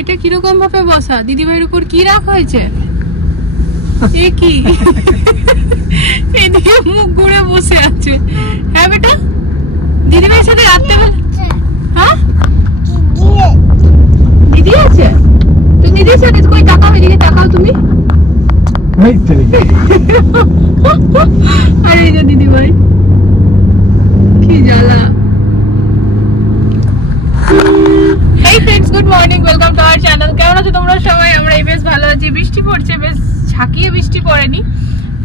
এটা কিরকম ভাবে বসা? দিদিভাইয়ের উপর কি রাগ হয়েছে? এ কি এদিকে মুখ ঘুরে বসে আছে। হ্যাঁ বেটা, দিদিভাইয়ের সাথে রাত্রেবেলা। হ্যাঁ দিদি আছে তো দিদির সাথে কই তাকাও, এদিকে তাকাও তুমি। আরে এই যে দিদিভাই কি জ্বালা। Hey friends, good morning, welcome to our channel. কেমন আছো তোমরা সবাই? আমরা বেশ ভালো আছি। বৃষ্টি পড়ছে, বেশ ঝাঁকিয়ে বৃষ্টি পড়েনি,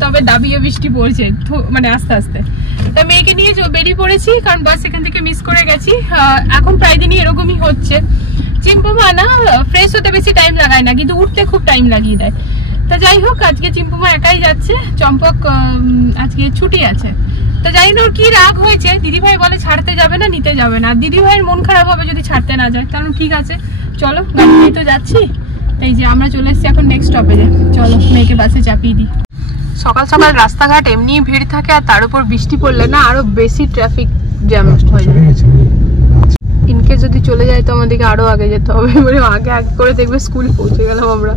তবে দাবিয়ে বৃষ্টি পড়ছে মানে আস্তে আস্তে। তা মেয়েকে নিয়ে বেরিয়ে পড়েছি, কারণ বাস এখান থেকে মিস করে গেছি। এখন প্রায় দিনই এরকমই হচ্ছে। চিম্পুমা না ফ্রেশ হতে বেশি টাইম লাগায় না, কিন্তু উঠতে খুব টাইম লাগিয়ে দেয়। তা যাই হোক, আজকে চিম্পুমা একাই যাচ্ছে, চম্পক আজকে ছুটি আছে। তো জানি না ওর কি রাগ হয়েছে। দিদিভাই বলে ছাড়তে যাবে না, নিতে যাবে না। দিদিভাইয়ের মন খারাপ হবে যদি ছাড়তে না যায়, কারণ ঠিক আছে চলো, গাড়ি নিয়ে তো যাচ্ছি। তাই যে আমরা চলে এসেছি এখন নেক্সট স্টপেজে। চলো মেয়েকে বাসে চাপিয়ে দিই। সকাল সকাল রাস্তাঘাট এমনি ভিড় থাকে, আর তার উপর বৃষ্টি পড়লে না আরো বেশি ট্রাফিক জ্যাম হয়ে যায়। ইনকেস যদি চলে যায় তো আমাদেরকে আরো আগে যেতে হবে। মানে আগে আগে করে দেখবে স্কুল পৌঁছে গেলাম আমরা।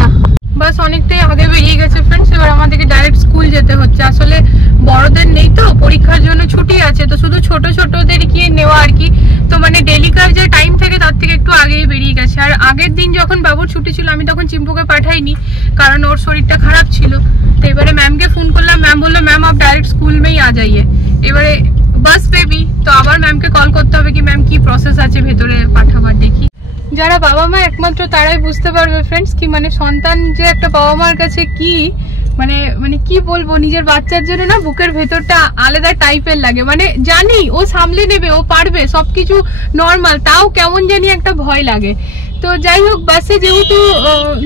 না বাস অনেকটাই আগে বেরিয়ে গেছে ফ্রেন্ডস। এবার আমাদেরকে ডাইরেক্ট স্কুল যেতে হচ্ছে। আসলে বড়দের নেই তো, পরীক্ষার জন্য ছুটি আছে, তো শুধু ছোট ছোটদের কি নেওয়া আর কি। তো মানে ডেলিকার যে টাইম থাকে তার থেকে একটু আগেই বেরিয়ে গেছে। আর আগের দিন যখন বাবুর ছুটি ছিল, আমি তখন চিম্পুকে পাঠাইনি, কারণ ওর শরীরটা খারাপ ছিল। তো এবারে ম্যামকে ফোন করলাম, ম্যাম বললো ম্যাম আপ ডাইরেক্ট স্কুল মেই আ যাইয়ে। এবারে বাস বেবি, তো আবার ম্যামকে কল করতে হবে কি ম্যাম কি প্রসেস আছে ভেতরে পাঠাবার। দেখি যারা বাবা মা একমাত্র তারাই বুঝতে পারবে ফ্রেন্ডস, কি মানে সন্তান যে একটা বাবা মার কাছে কি মানে মানে কি বলবো, নিজের বাচ্চার জন্য না বুকের ভেতরটা আলাদা টাইপের লাগে। মানে জানি ও সামলে নেবে, ও পারবে, সবকিছু নর্মাল, তাও কেমন জানি একটা ভয় লাগে। তো যাই হোক, বাসে যেহেতু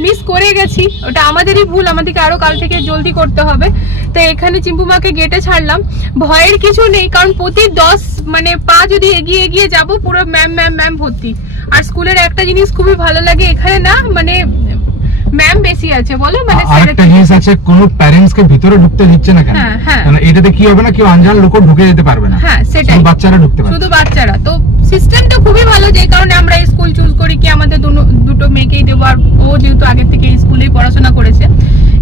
মিস করে গেছি, ওটা আমাদেরই ভুল, আমাদেরকে আরো কাল থেকে জলদি করতে হবে। তো এখানে চিম্পুমাকে গেটে ছাড়লাম। ভয়ের কিছু নেই, কারণ প্রতি 10 মানে পা যদি এগিয়ে এগিয়ে যাবো পুরো ম্যাম ম্যাম ম্যাম ভর্তি। আর স্কুলের একটা জিনিস খুবই ভালো লাগে এখানে না, মানে ম্যাম বেশি আছে বলো, মানে আরেকটা জিনিস আছে, কোনো প্যারেন্টস কে ভিতরে ঢুকতে দিচ্ছে না কেন? কারণ এটাতে কি হবে না, কেউ আনজান লোক ঢুকে যেতে পারবে না। হ্যাঁ সেটাই, বাচ্চারা ঢুকতে পারবে, শুধু বাচ্চারা। তো সিস্টেমটা খুবই ভালো, যে কারণে আমরা এই স্কুল চুজ করি কি আমাদের দুটো মেয়েকেই দেবো। আর ও যেহেতু আগের থেকে এই স্কুলেই পড়াশোনা করেছে,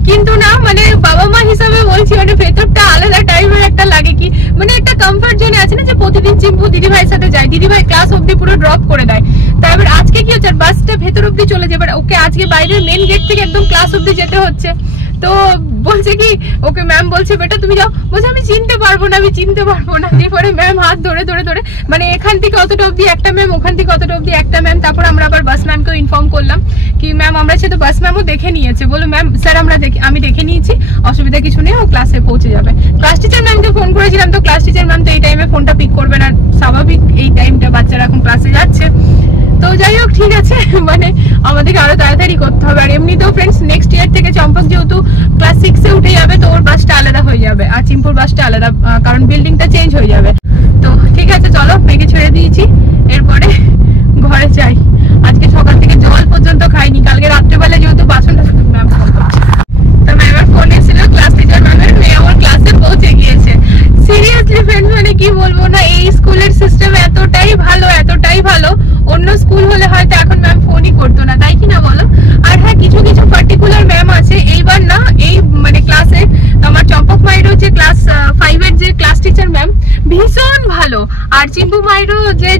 কিন্তু না মানে বাবা মা হিসাবে বলছি, মানে ভেতরটা আলাদা টাইপের একটা লাগে। কি মানে একটা কমফর্ট জোনে আছে না, যে প্রতিদিন চিম্পু দিদিভাইয়ের সাথে যায়, দিদিভাই ক্লাস অব্দি পুরো ড্রপ করে দেয়। তারপর আজকে কি হচ্ছে, বাসটা ভেতর অব্দি চলে যাবে, ওকে আজকে বাইরের মেন গেট থেকে একদম ক্লাস অব্দি যেতে হচ্ছে। তো বলছে কি ওকে ম্যাম বলছে বেটা তুমি যাও, বলছে আমি চিনতে পারবো না, আমি চিনতে পারবো না। এরপরে ম্যাম হাত ধরে ধরে ধরে মানে এখান থেকে অতটা অব্দি একটা ম্যাম, ওখান থেকে অতটা অব্দি একটা ম্যাম। তারপর আমরা আবার বাস ম্যামকেও ইনফর্ম করলাম কি ম্যাম আমরা সে তো বাস ম্যামও দেখে নিয়েছে। বলো ম্যাম স্যার আমি দেখে নিয়েছি, অসুবিধা কিছু নেই, ও ক্লাসে পৌঁছে যাবে। ক্লাস টিচার ম্যামকে ফোন করেছিলাম, তো ক্লাস টিচার ম্যাম তো এই টাইমে ফোনটা পিক করবে না, স্বাভাবিক, এই টাইমটা বাচ্চারা এখন ক্লাসে যাচ্ছে। তো যাই হোক ঠিক আছে, মানে আমাদেরকে আরো তাড়াতাড়ি করতে হবে। আর এমনিতেও ফ্রেন্ডস নেক্সট ইয়ার থেকে চম্পক যেহেতু ক্লাস 6-এ উঠে যাবে, তো ওর বাসটা আলাদা হয়ে যাবে, আর চিম্পুর বাসটা আলাদা, কারণ বিল্ডিংটা চেঞ্জ হয়ে যাবে। তো ঠিক আছে চলো, মেয়েকে ছেড়ে দিয়েছি, এরপরে ঘরে যাই। আজকে সকাল থেকে জল পর্যন্ত খাইনি, কালকে রাত্রেবেলা যেহেতু বাসনটা ম্যাম ফোন করছে। তো ম্যামের ফোন এসেছিল, ক্লাস টিচার ম্যামের, মেয়ে আমার ক্লাসে পৌঁছে গিয়েছে। সিরিয়াসলি ফ্রেন্ডস, মানে কি বলবো না, এই স্কুলের সিস্টেম এতটাই ভালো, এতটাই ভালো। অন্য স্কুল হলে হয়তো এখন ম্যাম ফোনই করতো না, তাই কি না বলো? আর হ্যাঁ, কিছু কিছু পার্টিকুলার ম্যাম আছে, এইবার না এই মানে ক্লাসে আমার চম্পক মাইরো যে ক্লাস 5-এর যে ক্লাস টিচার ম্যাম ভীষণ ভালো। আর চিম্পু মাইরো যে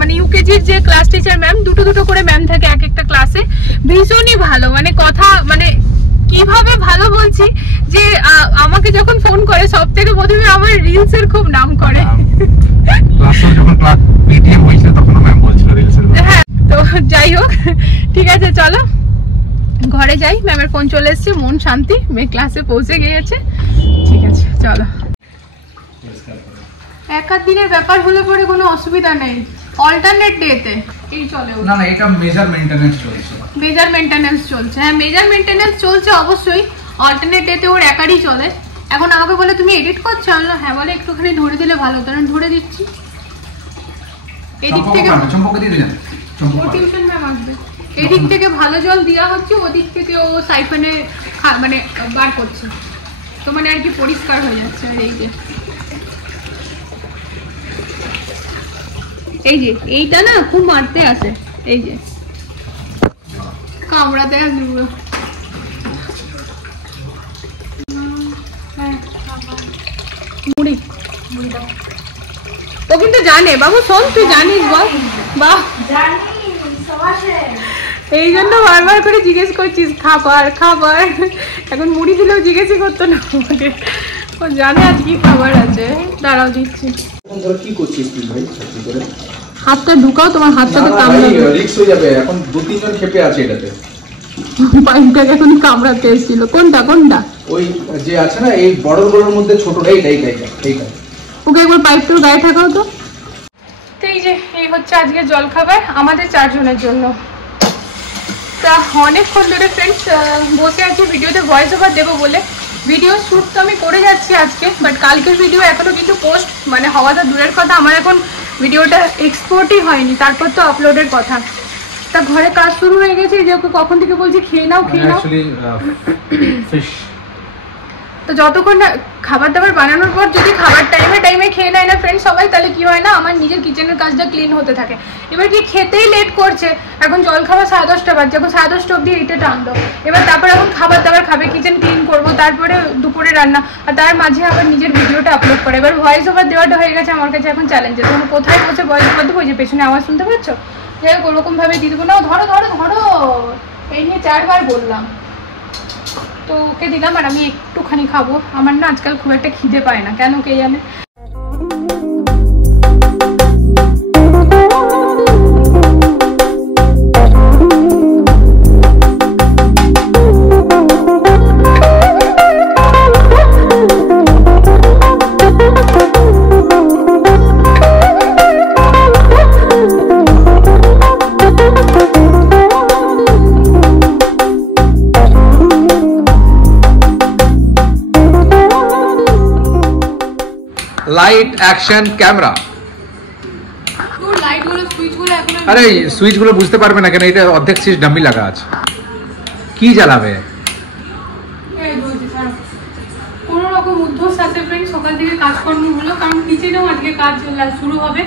মানে ইউকেজির যে ক্লাস টিচার ম্যাম, দুটো করে ম্যাম থাকে এক একটা ক্লাসে, ভীষণই ভালো। মানে কথা মানে কিভাবে ভালো বলছি, যে আমাকে যখন ফোন করে সব থেকে প্রথমে আমার রিলস এর খুব নাম করে। হ্যাঁ তো যাই হোক ঠিক আছে, চলো ঘরে যাই। ম্যামের ফোন চলে এসছে, মন শান্তি, মেয়ে ক্লাসে পৌঁছে গিয়েছে। ঠিক আছে চলো। এক আধ দিনের ব্যাপার হলে পরে কোনো অসুবিধা নেই, অল্টারনেট ডেতে এই চলে না। না এটা মেজর মেইনটেনেন্স চলছে, মেজর মেইনটেনেন্স চলছে। হ্যাঁ মেজর মেইনটেনেন্স চলছে অবশ্যই, অল্টারনেট ডেতে ওর একারই চলে। এখন আমাকে বলে তুমি এডিট করছো, আমি বললাম হ্যাঁ। বলে একটুখানি ধরে দিলে ভালো হতো, আমি ধরে দিচ্ছি। এদিক থেকে চম্পককে দিয়ে দিলেন, ও টিউশন ম্যাম আসবে। এদিক থেকে ভালো জল দেওয়া হচ্ছে, ওদিক থেকে ও সাইফনে মানে বার করছে, তো মানে আর কি পরিষ্কার হয়ে যাচ্ছে। আর এই যে এই যে এইটা না খুব মারতে আসে, এই যে কামড়াতে আসে পুরো। মুড়ি মুড়ি দাও। ও কিন্তু জানে বাবু, শোন তুই জানিস বল। বাহ, এই জন্য বারবার করে জিজ্ঞেস করছিস খাবার খাবার। এখন মুড়ি দিলেও জিজ্ঞেসই করতো না আমাকে, ও জানে আজ কি খাবার আছে। দাঁড়াও দিচ্ছি। কি করছিস তুই ভাই? হাতটা ঢুকাও, তোমার হাতটাতে কামড়াবে, রিস্ক হয়ে যাবে। এখন 2-3 জন খেপে আছে এটাতে। পাইপটাকে এখন কামড়াতে এসেছিল। কোনটা কোনটা? ওই যে আছে না এই বড়গুলোর মধ্যে ছোটটা, এইটা। ওকে একবার পাইপটার গায়ে ঠাকাও তো। এই যে এই হচ্ছে আজকে জল খাবার আমাদের 4 জনের জন্য। তা অনেকক্ষণ ধরে ফ্রেন্ডস বসে আছি ভিডিওতে ভয়েস ওভার দেবো বলে। ভিডিও শ্যুট তো আমি করে যাচ্ছি আজকে, বাট কালকের ভিডিও এখনো কিন্তু পোস্ট মানে হওয়া তো দূরের কথা, আমার এখন ভিডিওটা এক্সপোর্টই হয়নি, তারপর তো আপলোডের কথা। তা ঘরে কাজ শুরু হয়ে গেছে, যে ওকে কখন থেকে বলছি খেয়ে নাও খেয়ে নাও। তো যতক্ষণ না খাবার দাবার বানানোর পর যদি খাবার টাইমে খেয়ে নেয় না ফ্রেন্ড সবাই, তাহলে কি হয় না আমার নিজের কিচেনের কাজটা ক্লিন হতে থাকে। এবার কি খেতেই লেট করছে, এখন জল খাবার 10:30 বাজছে, এখন 10:30 অব্দি এইটা টানলো। এবার তারপর এখন খাবার দাবার খাবে, কিচেন ক্লিন করবো, তারপরে দুপুরে রান্না, আর তার মাঝে আবার নিজের ভিডিওটা আপলোড করে। এবার ভয়েস ওভার দেওয়াটা হয়ে গেছে আমার কাছে এখন চ্যালেঞ্জে। তখন কোথায় বসে ভয়েস ওভার দেবো, যে পেছনে আওয়াজ শুনতে পাচ্ছ, যাই হোক ওরকম ভাবে দিয়ে দেবো না। ধরো ধরো ধরো, এই নিয়ে 4 বার বললাম। তো ওকে দিলাম, আর আমি একটুখানি খাবো। আমার না আজকাল খুব একটা খিদে পায় না, কেন কে জানে। Light action camera. আরে সুইচ গুলো বুঝতে পারবে না কেন, এটা অর্ধেক সুইচ ডাম্মি লাগা আছে, কি জ্বালাবে? কোনো রকম উদ্যোগ আছে ফ্রেন্ড সকাল থেকে কাজকর্ম হলো, কারণ কিচেনেও আজকে কাজ শুরু হবে।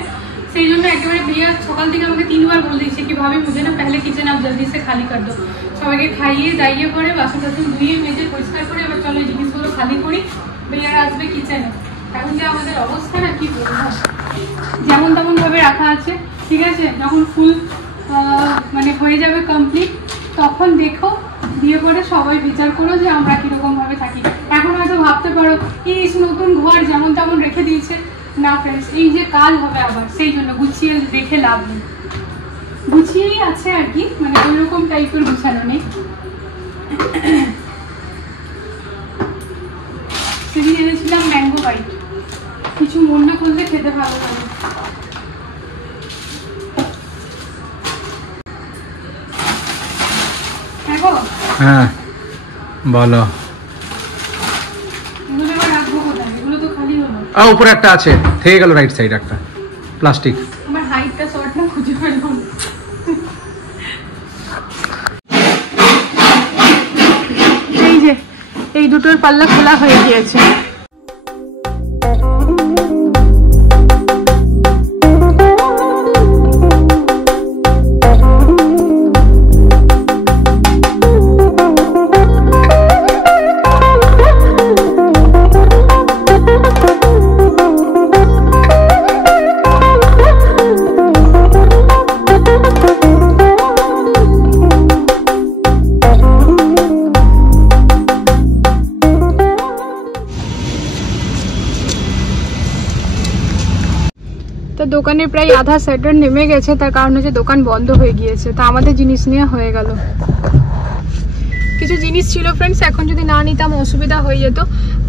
সেই জন্য একেবারে বিয়ে সকাল থেকে আমাকে 3 বার বলে দিয়েছে কি ভাবে মুঝে না পহলে কিচেন আপ জলদি সে খালি কর দো। সবাইকে খাইয়ে দাইয়ে পরে বাসন টাসন ধুয়ে মেজে পরিষ্কার করে এবার চলো এই জিনিসগুলো খালি করি, ভাইয়ারা আসবে কিচেনে। এখন যে আমাদের অবস্থা না কি বলবো, যেমন তেমন ভাবে রাখা আছে, ঠিক আছে। যখন ফুল মানে হয়ে যাবে কমপ্লিট, তখন দেখো দিয়ে পরে সবাই বিচার করো যে আমরা কিরকম ভাবে থাকি। এখন হয়তো ভাবতে পারো এই নতুন ঘর যেমন তেমন রেখে দিয়েছে, না ফ্রেন্ডস এই যে কাল হবে আবার, সেই জন্য গুছিয়ে রেখে লাভ নেই। গুছিয়েই আছে আর কি, মানে ওইরকম টাইপের গুছানো নেই। সেদিন এনেছিলাম ম্যাঙ্গো বাইট, কিছু মন না করলে খেতে ভালো লাগে। হ্যাঁ বলো, উপরে একটা আছে, থেকে গেল রাইট সাইড একটা প্লাস্টিক। আমার হাইটটা শর্ট না, খুঁজে পেলাম। এই যে এই দুটোর পাল্লা খোলা হয়ে গিয়েছে। তো দোকানে প্রায় আধা শাটার নেমে গেছে, তার কারণ হচ্ছে দোকান বন্ধ হয়ে গিয়েছে। তা আমাদের জিনিস নিয়ে হয়ে গেল। কিছু জিনিস ছিল ফ্রেন্ডস, এখন যদি না নিতাম অসুবিধা হয়ে যেত।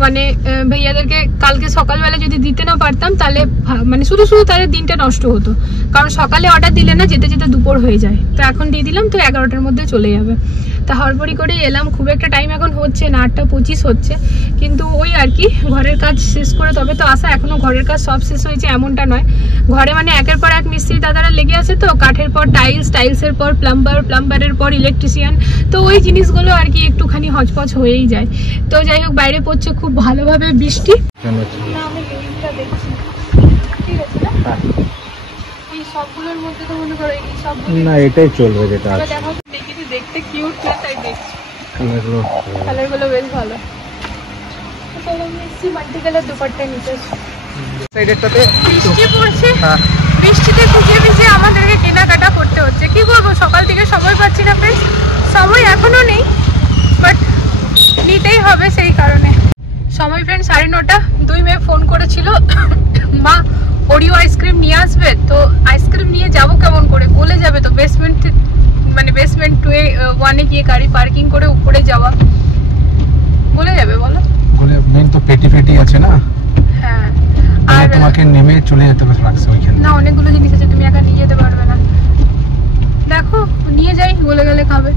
মানে ভাইয়াদেরকে কালকে সকালবেলা যদি দিতে না পারতাম, তাহলে মানে শুধু তাদের দিনটা নষ্ট হতো। কারণ সকালে অর্ডার দিলে না যেতে যেতে দুপুর হয়ে যায়। তো এখন দিয়ে দিলাম, তো 11টার মধ্যে চলে যাবে। তা হড়বড়ি করে এলাম, খুব একটা টাইম এখন হচ্ছে না, 8:25 হচ্ছে। কিন্তু ওই আর কি ঘরের কাজ শেষ করে তবে তো আসা। এখনো ঘরের কাজ সব শেষ হয়েছে এমনটা নয়। ঘরে মানে একের পর এক মিস্ত্রি দাদারা লেগে আছে, তো কাঠের পর টাইলস, টাইলসের পর প্লাম্বারের পর ইলেকট্রিশিয়ান। তো ওই জিনিসগুলো আর কি একটুখানি হচপচ হয়েই যায়। তো যাই হোক, বাইরে পড়ছে খুব ভালোভাবে বৃষ্টি। এই সবগুলোর মধ্যে তো মনে করো এই সবগুলো না এটাই চলবে যেটা আছে। দেখো দেখি দেখতে কিউট না তাই দেখছি। কালারগুলো বেশ ভালো। চলো আমি এসছি মাল্টিকালার দুপাট্টা নিতে। সাইডেরটাতে বৃষ্টি পড়ছে, হ্যাঁ বৃষ্টিতে ভিজে আমাদেরকে কেনাকাটা করতে হচ্ছে। কি করবো, সকাল থেকে সময় পাচ্ছি না ফ্রেন্ডস, সময় এখনো নেই বাট নিতেই হবে সেই কারণে। সময় ফ্রেন্ড 9:30। 2 মেয়ে ফোন করেছিল মা ওরিও আইসক্রিম নিয়ে আসবে, তো আইসক্রিম নিয়ে যাব কেমন করে, গলে যাবে তো। বেসমেন্ট মানে বেসমেন্ট 1-এ গিয়ে গাড়ি পার্কিং করে উপরে যাওয়া, গলে যাবে বলো। গলে মেন তো পেটি আছে না। হ্যাঁ আর তোমাকে নেমে চলে যেতে হবে লাগছে ওইখানে। না অনেকগুলো জিনিস আছে, তুমি একা নিয়ে যেতে পারবে না। দেখো নিয়ে যাই, গলে গেলে খাবে।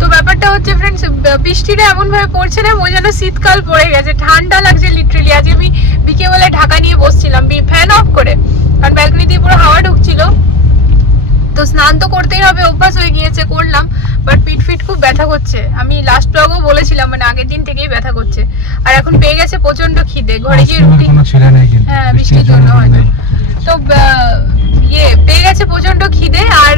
তো ব্যাপারটা হচ্ছে ফ্রেন্ডস, বৃষ্টিটা এমন ভাবে পড়ছে না ওই যেন শীতকাল পড়ে গেছে, ঠান্ডা লাগছে লিটারেলি। আজকে আমি বিকেলবেলা ঢাকা নিয়ে বসছিলাম ফ্যান অফ করে, কারণ ব্যালকনি দিয়ে পুরো হাওয়া ঢুকছিল। তো স্নান তো করতেই হবে, অভ্যাস হয়ে গিয়েছে, করলাম। বাট পিঠ খুব ব্যথা করছে। আমি লাস্ট ব্লগও বলেছিলাম মানে আগের দিন থেকেই ব্যথা করছে। আর এখন পেয়ে গেছে প্রচন্ড খিদে, ঘরে গিয়ে রুটি, হ্যাঁ বৃষ্টির জন্য হয়তো। তো পেয়ে গেছে প্রচন্ড খিদে, আর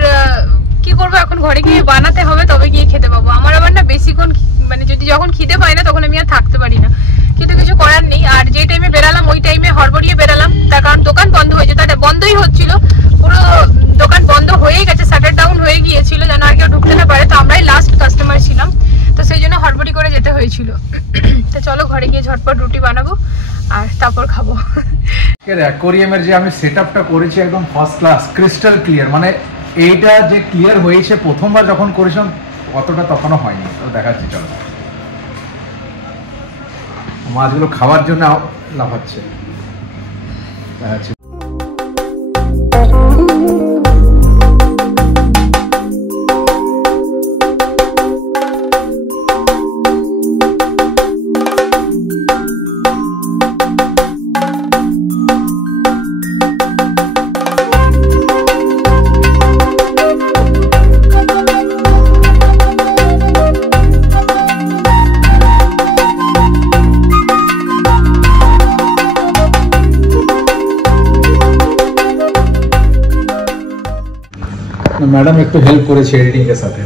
কি করবো এখন, ঘরে গিয়ে বানাতে হবে তবে গিয়ে খেতে পাবো। আমার আবার না বেশিক্ষণ মানে যখন খিদে পাই না তখন আমি আর থাকতে পারি না, কিন্তু কিছু করার নেই। আর যে টাইমে বেরালাম ওই টাইমে হড়বড়িয়ে বেরালাম, তার কারণ দোকান বন্ধ হয়েছে। তাটা বন্ধই হচ্ছিল, পুরো দোকান বন্ধ হয়েই গেছে, শাটার ডাউন হয়ে গিয়েছিল যেন আর কেউ ঢুকতে না পারে। তো আমরাই লাস্ট কাস্টমার ছিলাম, তো সেই জন্য হড়বড়ি করে যেতে হয়েছিল। তো চলো ঘরে গিয়ে ঝটপট রুটি বানাবো আর তারপর খাবো। অ্যাকোয়ারিয়ামের যে আমি সেটআপটা করেছি একদম ফার্স্ট ক্লাস, ক্রিস্টাল ক্লিয়ার। মানে এইটা যে ক্লিয়ার হয়েছে প্রথমবার যখন করেছিলাম অতটা তখনও হয়নি। তো দেখাচ্ছি চলো, মাছগুলো খাওয়ার জন্য লাফাচ্ছে, দেখাচ্ছি। ম্যাডাম একটু হেল্প করেছে এডিটিং এর সাথে।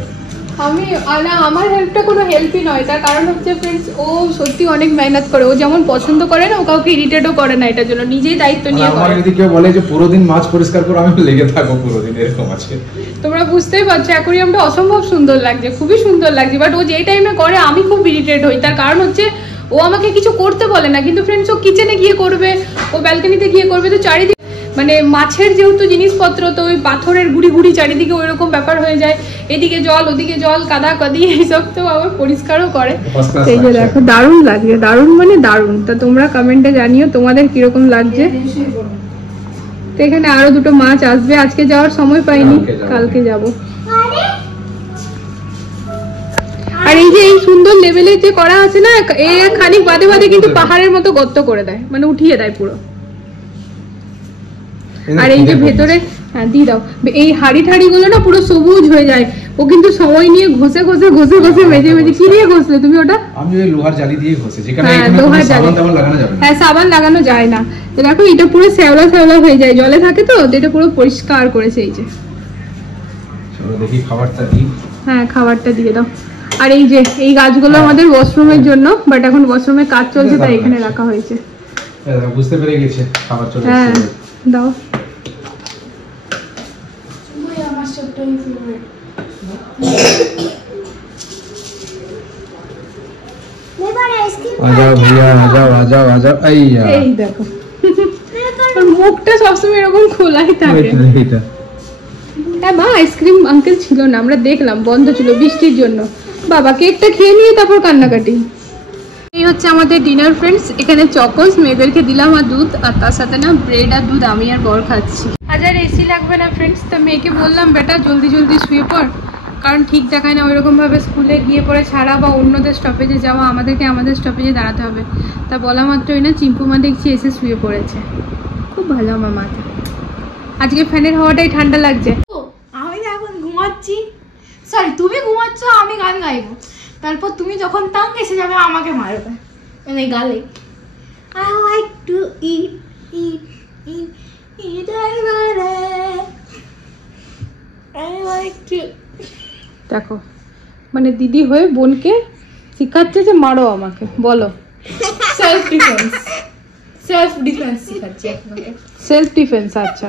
আমার হেল্পটা কোনো হেল্পই নয়, তার কারণ হচ্ছে ফ্রেন্ডস ও সত্যি অনেক মেহনত করে। ও যেমন পছন্দ করে না, ও কাউকে ইরিটেটও করে না, এটার জন্য নিজেই দায়িত্ব নিয়ে করে। আমার যদি কেউ বলে যে পুরো দিন মাছ পরিষ্কার করে, আমি লেগে থাকবো পুরো দিন, এরকম আছে। তোমরা বুঝতেই পারছো অ্যাকোয়ারিয়ামটা অসম্ভব সুন্দর লাগছে, খুবই সুন্দর লাগছে। বাট ও যে টাইমে করে আমি খুব ইরিটেট হই, তার কারণ হচ্ছে ও আমাকে কিছু করতে বলে না, কিন্তু ফ্রেন্ডস ও কিচেনে গিয়ে করবে, ও ব্যালকনিতে গিয়ে করবে। তো চারিদিকে মানে মাছের যেহেতু জিনিসপত্র, তো ওই পাথরের গুড়ি চারিদিকে ওইরকম ব্যাপার হয়ে যায়, এদিকে জল ওদিকে জল, কাদা কাদি এইসব। তো আবার পরিষ্কারও করে। এই যে দেখো দারুণ লাগছে, দারুণ মানে দারুণ। তা তোমরা কমেন্টে জানিও তোমাদের কিরকম লাগছে। তো এখানে আরো 2টো মাছ আসবে, আজকে যাওয়ার সময় পাইনি, কালকে যাব। আর এই যে এই সুন্দর লেভেলের যে করা আছে না, এ খানিক বাদে বাদে কিন্তু পাহাড়ের মতো গর্ত করে দেয়, মানে উঠিয়ে দেয় পুরো। আর এই যে ভেতরে হ্যাঁ দিয়ে দাও, এই হাড়ি ঠাড়ি গুলো না পুরো সবুজ হয়ে যায়। ও কিন্তু সময় নিয়ে ঘষে মেজে কি দিয়ে ঘষলে তুমি ওটা? আমি ওই লোহার জালি দিয়ে ঘষে, যেখানে এখানে সাবান টাবান লাগানো যাবে না। হ্যাঁ সাবান লাগানো যায় না। তো দেখো এটা পুরো শ্যাওলা হয়ে যায়, জলে থাকে তো, এটা পুরো পরিষ্কার করেছে। এই যে চলো দেখি খাবারটা দিই। হ্যাঁ খাবারটা দিয়ে দাও। আর এই যে এই গাছগুলো আমাদের ওয়াশরুমের জন্য, বাট এখন ওয়াশরুমে কাজ চলছে তাই এখানে রাখা হয়েছে। বুঝতে পেরে গেছে খাবার চলে এসেছে। হ্যাঁ দাও। এই দেখো মুখটা সবসময় এরকম খোলাই থাকে। হ্যাঁ মা আইসক্রিম আঙ্কেল ছিল না, আমরা দেখলাম বন্ধ ছিল বৃষ্টির জন্য। বাবা কেকটা খেয়ে নিয়ে তারপর কান্নাকাটি। এই হচ্ছে আমাদের ডিনার ফ্রেন্ডস। এখানে চকোস মেয়েদেরকে দিলাম আর দুধ, আর তার সাথে না ব্রেড আর দুধ আমি আর বর খাচ্ছি। আজ আর এসি লাগবে না ফ্রেন্ডস। তা মেয়েকে বললাম বেটা জলদি শুয়ে পড়, কারণ ঠিক দেখায় না ওইরকম ভাবে স্কুলে গিয়ে পরে ছাড়া বা অন্যদের স্টপেজে যাওয়া, আমাদেরকে আমাদের স্টপেজে দাঁড়াতে হবে। তা বলা মাত্রই না চিম্পুমা দেখছি এসে শুয়ে পড়েছে। খুব ভালো আমার মাথা, আজকে ফ্যানের হাওয়াটাই ঠান্ডা লাগছে। আমি এখন ঘুমাচ্ছি, সরি তুমি ঘুমাচ্ছ, আমি গান গাইবো, তারপর তুমি যখন তাঙ্গ এসে যাবে আমাকে মারবে মানে গালে। I like to eat দেখো মানে দিদি হয়ে বোনকে শিখাচ্ছে যে মারো আমাকে, বলো। সেলফ ডিফেন্স শিখাচ্ছি আপনাকে। সেলফ ডিফেন্স, আচ্ছা।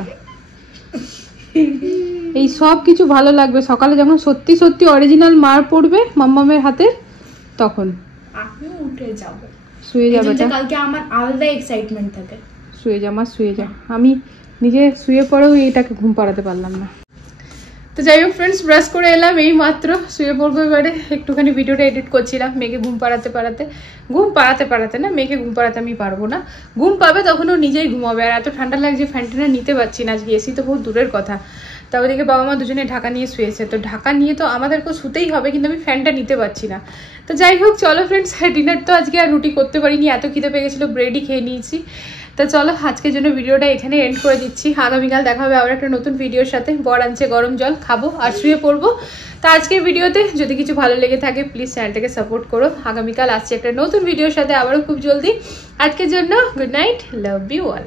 এই সব কিছু ভালো লাগবে সকালে যখন সত্যি সত্যি অরিজিনাল মার পড়বে মাম্মামের হাতে, তখন আপনি উঠে যাব, শুয়ে যাবে। কালকে আমার আলাদা এক্সাইটমেন্ট থাকে। শুয়ে যা মা, শুয়ে যা। আমি নিজে শুয়ে পড়েও এইটাকে ঘুম পাড়াতে পারলাম না। তো যাই হোক ফ্রেন্ডস, ব্রাশ করে এলাম এই মাত্র, শুয়ে পড়বো এবারে। একটুখানি ভিডিওটা এডিট করছিলাম মেয়েকে ঘুম পাড়াতে না, মেয়েকে ঘুম পাড়াতে আমি পারবো না। ঘুম পাবে তখন ও নিজেই ঘুমাবে। আর এত ঠান্ডা লাগছে, ফ্যানটা নিতে পারছি না আজকে, এসি তো বহুত দূরের কথা। তা ওদিকে বাবা মা দুজনে ঢাকা নিয়ে শুয়েছে, তো ঢাকা নিয়ে তো আমাদেরকেও শুতেই হবে, কিন্তু আমি ফ্যানটা নিতে পারছি না। তো যাই হোক চলো ফ্রেন্ডস, ডিনার তো আজকে আর রুটি করতে পারিনি, এত খিদে পেয়ে গেছিলো, ব্রেডই খেয়ে নিয়েছি। তো চলো আজকের জন্য ভিডিওটা এখানে এন্ড করে দিচ্ছি। আগামীকাল দেখা হবে আবার একটা নতুন ভিডিওর সাথে। বর আনছে গরম জল, খাবো আর শুয়ে পড়বো। তো আজকের ভিডিওতে যদি কিছু ভালো লেগে থাকে প্লিজ চ্যানেলটাকে সাপোর্ট করো। আগামীকাল আসছে একটা নতুন ভিডিওর সাথে আবারও খুব জলদি। আজকের জন্য good night, love you all.